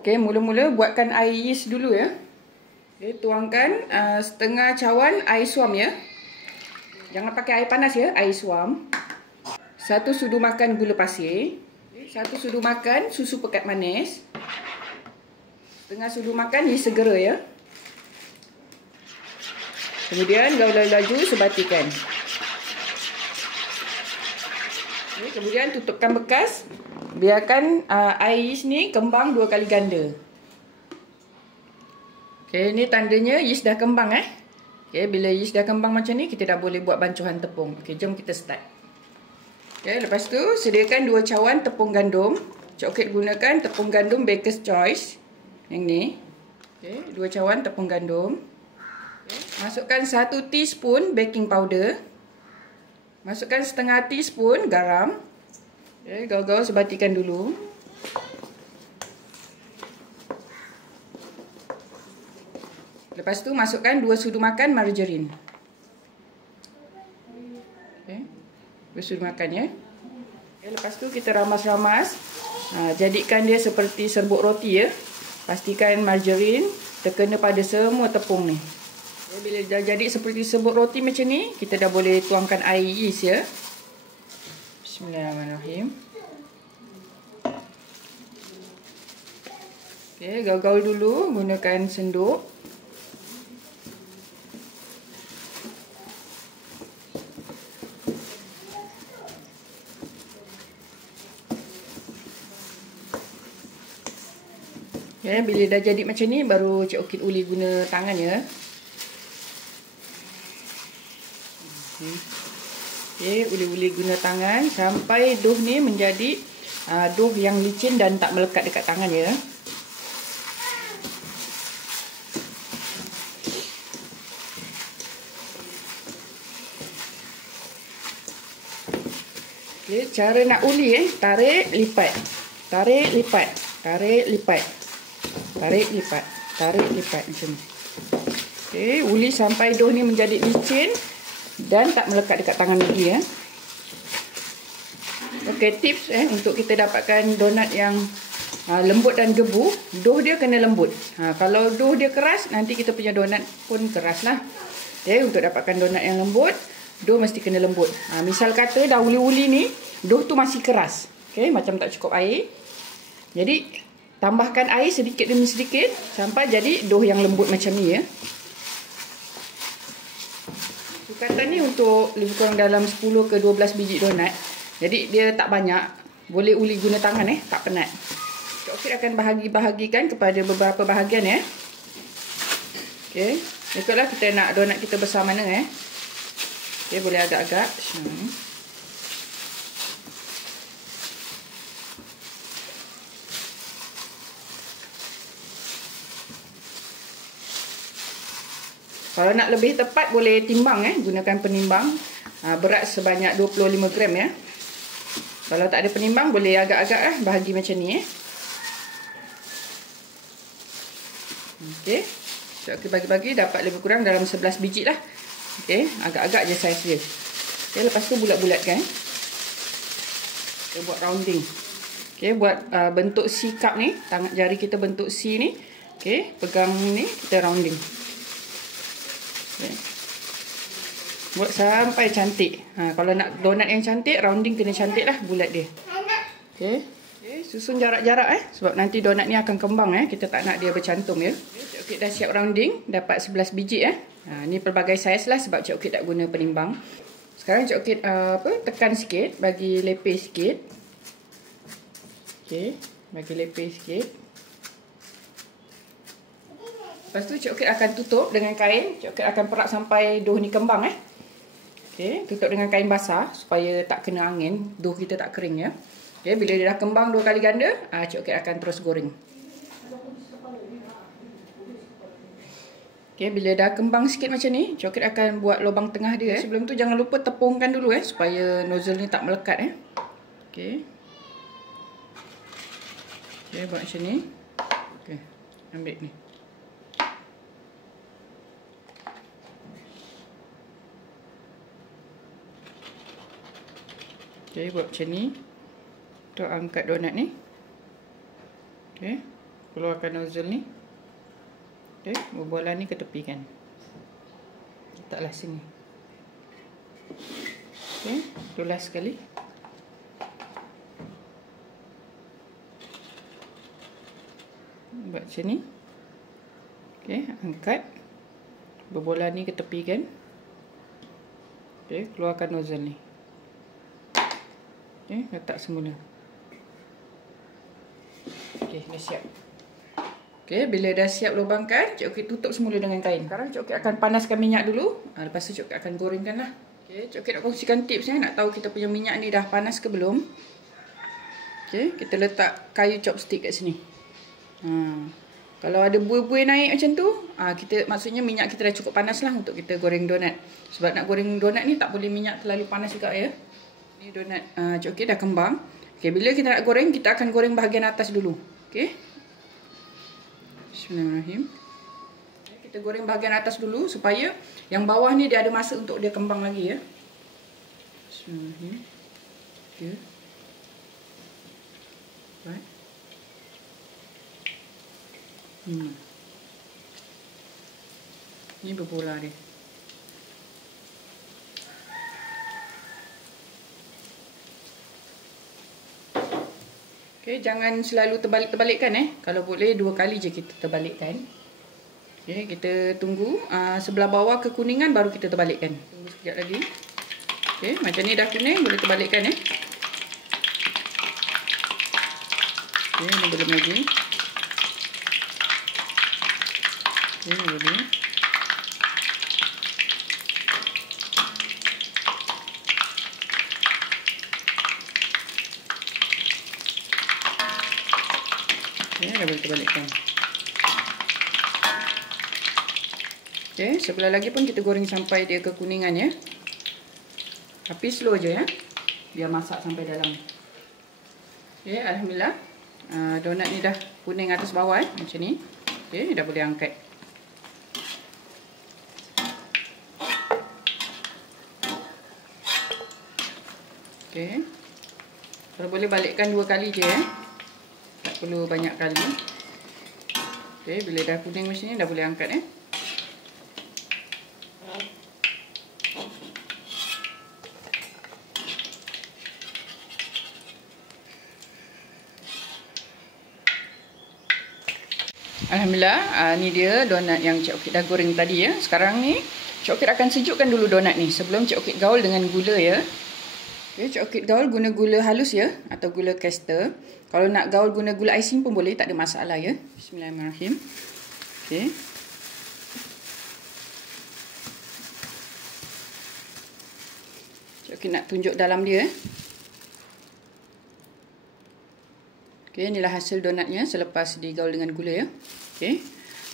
Okey, mula-mula buatkan air yeast dulu ya. Okey, tuangkan setengah cawan air suam ya. Jangan pakai air panas ya, air suam. 1 sudu makan gula pasir. 1 sudu makan susu pekat manis. Setengah sudu makan yeast segera ya. Kemudian gaul laju sebatikan. Okey, kemudian tutupkan bekas. Biarkan air yeast ni kembang 2 kali ganda. Okey, ni tandanya yeast dah kembang Okey, bila yeast dah kembang macam ni, kita dah boleh buat bancuhan tepung. Okey, jom kita start. Okey, lepas tu sediakan 2 cawan tepung gandum. Cik Okey gunakan tepung gandum Baker's Choice. Yang ni. Okey, 2 cawan tepung gandum. Okay. Masukkan 1 teaspoon baking powder. Masukkan setengah teaspoon garam. Okay, gaul-gaul sebatikan dulu. Lepas tu masukkan 2 sudu makan margarin. Okay. 2 sudu makan ya. Okay, lepas tu kita ramas-ramas. Jadikan dia seperti serbuk roti ya. Pastikan margarin terkena pada semua tepung ni. Okay, bila dah jadi seperti serbuk roti macam ni, kita dah boleh tuangkan air yeast ya. Bismillahirrahmanirrahim. Okey, gaul-gaul dulu gunakan senduk. Okey, bila dah jadi macam ni baru Cik Okey uli guna tangan ya. Okey, uli-uli guna tangan sampai dough ni menjadi dough yang licin dan tak melekat dekat tangan ya. Okey, cara nak uli tarik, lipat. Tarik, lipat. Tarik, lipat. Tarik, lipat. Tarik, lipat macam ni. Okey, uli sampai dough ni menjadi licin dan tak melekat dekat tangan lagi ya. Okey, tips untuk kita dapatkan donat yang lembut dan gebu, dough dia kena lembut. Kalau dough dia keras, nanti kita punya donat pun keras lah. Okey, untuk dapatkan donat yang lembut, dough mesti kena lembut. Misal kata dah uli-uli ni, dough tu masih keras. Okey, macam tak cukup air. Jadi, tambahkan air sedikit demi sedikit sampai jadi dough yang lembut macam ni ya. Sukatan ni untuk lebih kurang dalam 10 ke 12 biji donat. Jadi dia tak banyak. Boleh uli guna tangan tak penat. Cik Okey akan bahagi-bahagikan kepada beberapa bahagian ya. Okey, ikutlah kita nak donat kita besar mana Okey, boleh agak-agak. Kalau nak lebih tepat boleh timbang gunakan penimbang. Berat sebanyak 25 gram ya. Kalau tak ada penimbang boleh agak-agak bahagi macam ni Okey. Okey, bagi-bagi dapat lebih kurang dalam 11 biji lah. Okey, agak-agak je saiz dia. Okey, lepas tu bulat-bulatkan. Kita buat rounding. Okey, buat bentuk C cup ni, tangan jari kita bentuk C ni. Okey, pegang ni kita rounding. Okay. Buat sampai cantik. Kalau nak donat yang cantik, rounding kena cantik lah bulat dia. Okey. Okay, susun jarak-jarak sebab nanti donat ni akan kembang kita tak nak dia bercantum ya. Okey, dah siap rounding, dapat 11 biji ni pelbagai saiz lah sebab Cik Okey tak guna penimbang. Sekarang Cik Okey tekan sikit, bagi lepis sikit. Okey, bagi lepis sikit. Lepas tu Cik Okey akan tutup dengan kain. Cik Okey akan perak sampai dough ni kembang Okey, tutup dengan kain basah supaya tak kena angin, dough kita tak kering ya. Okey, bila dia dah kembang 2 kali ganda, Cik Okey akan terus goreng. Okey, bila dah kembang sikit macam ni, Cik Okey akan buat lubang tengah dia Sebelum tu jangan lupa tepungkan dulu supaya nozzle ni tak melekat Okey. Okey, buat macam ni. Okey, ambil ni. Okey, buat macam ni. Untuk angkat donat ni. Okey. Keluarkan nozzle ni. Okey, bola ni ke tepi kan. Letaklah sini. Okey, tulas sekali. Buat macam ni. Okey, angkat. Bola ni ke tepi kan. Okey, keluarkan nozzle ni. Okey, letak semula. Okey, dah siap. Okey, bila dah siap lubangkan, Cik Okey tutup semula dengan kain. Sekarang Cik Okey akan panaskan minyak dulu. Lepas tu Cik Okey akan gorengkan lah. Okey, Cik Okey nak kongsikan tips nak tahu kita punya minyak ni dah panas ke belum. Okey, kita letak kayu chopstick kat sini. Kalau ada buih-buih naik macam tu, kita maksudnya minyak kita dah cukup panas lah untuk kita goreng donat. Sebab nak goreng donat ni tak boleh minyak terlalu panas juga ya. Ni donat Cik Okey dah kembang. Okey, bila kita nak goreng, kita akan goreng bahagian atas dulu. Okey. Bismillahirrahmanirrahim. Kita goreng bahagian atas dulu supaya yang bawah ni dia ada masa untuk dia kembang lagi ya. Bismillahirrahmanirrahim. Okey. Baik. Ni berbola dia. Okey, jangan selalu terbalik-terbalikkan Kalau boleh 2 kali je kita terbalikkan. Okey, kita tunggu sebelah bawah kekuningan baru kita terbalikkan. Tunggu sekejap lagi. Okey, macam ni dah kuning, boleh terbalikkan Okey, ni belum lagi. Okey, boleh. Okey, dah boleh terbalikkan. Okey, sebelah lagi pun kita goreng sampai dia kekuningan ya. Tapi slow je ya. Biar masak sampai dalam. Okey, alhamdulillah. Donat ni dah kuning atas bawah macam ni. Okey, dah boleh angkat. Okey. Kalau boleh balikkan 2 kali je Tak perlu banyak kali. Okey, bila dah kuning macam ni dah boleh angkat Alhamdulillah, ni dia donat yang Cik Okey dah goreng tadi ya. Sekarang ni Cik Okey akan sejukkan dulu donat ni sebelum Cik Okey gaul dengan gula ya. Okey, Cik Okey gaul guna gula halus ya atau gula caster. Kalau nak gaul guna gula icing pun boleh, tak ada masalah ya. Bismillahirrahmanirrahim. Okey. Cik Okey nak tunjuk dalam dia Okey, inilah hasil donatnya selepas digaul dengan gula ya. Okey.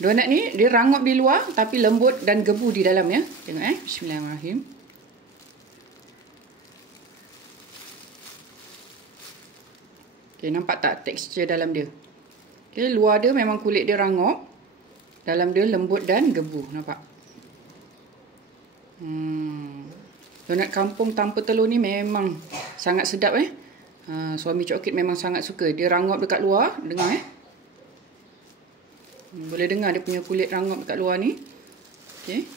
Donat ni dia rangup di luar tapi lembut dan gebu di dalam ya. Tengok Bismillahirrahmanirrahim. Okey, nampak tak tekstur dalam dia? Okey, luar dia memang kulit dia rangup, dalam dia lembut dan gebu, nampak? Donat kampung tanpa telur ni memang sangat sedap Suami Cik Okey memang sangat suka. Dia rangup dekat luar, dengar boleh dengar dia punya kulit rangup dekat luar ni. Okey.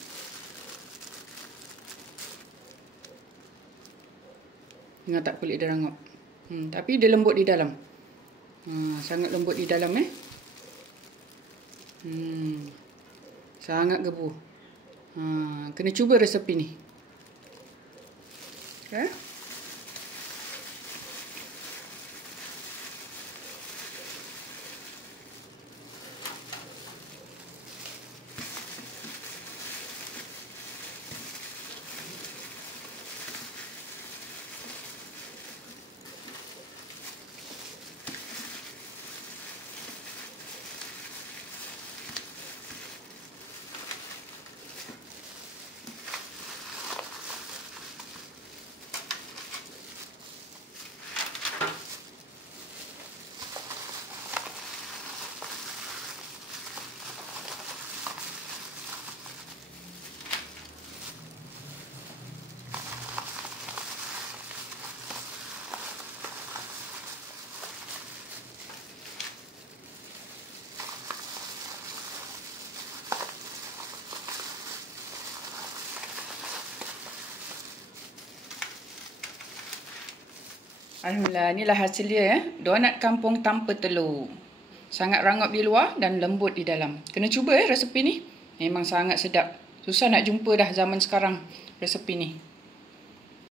Dengar tak kulit dia rangup? Tapi dia lembut di dalam. Sangat lembut di dalam sangat gebu. Kena cuba resepi ni. Okay. Alhamdulillah, inilah hasil dia ya. Donat kampung tanpa telur. Sangat rangup di luar dan lembut di dalam. Kena cuba resepi ni. Memang sangat sedap. Susah nak jumpa dah zaman sekarang resepi ni.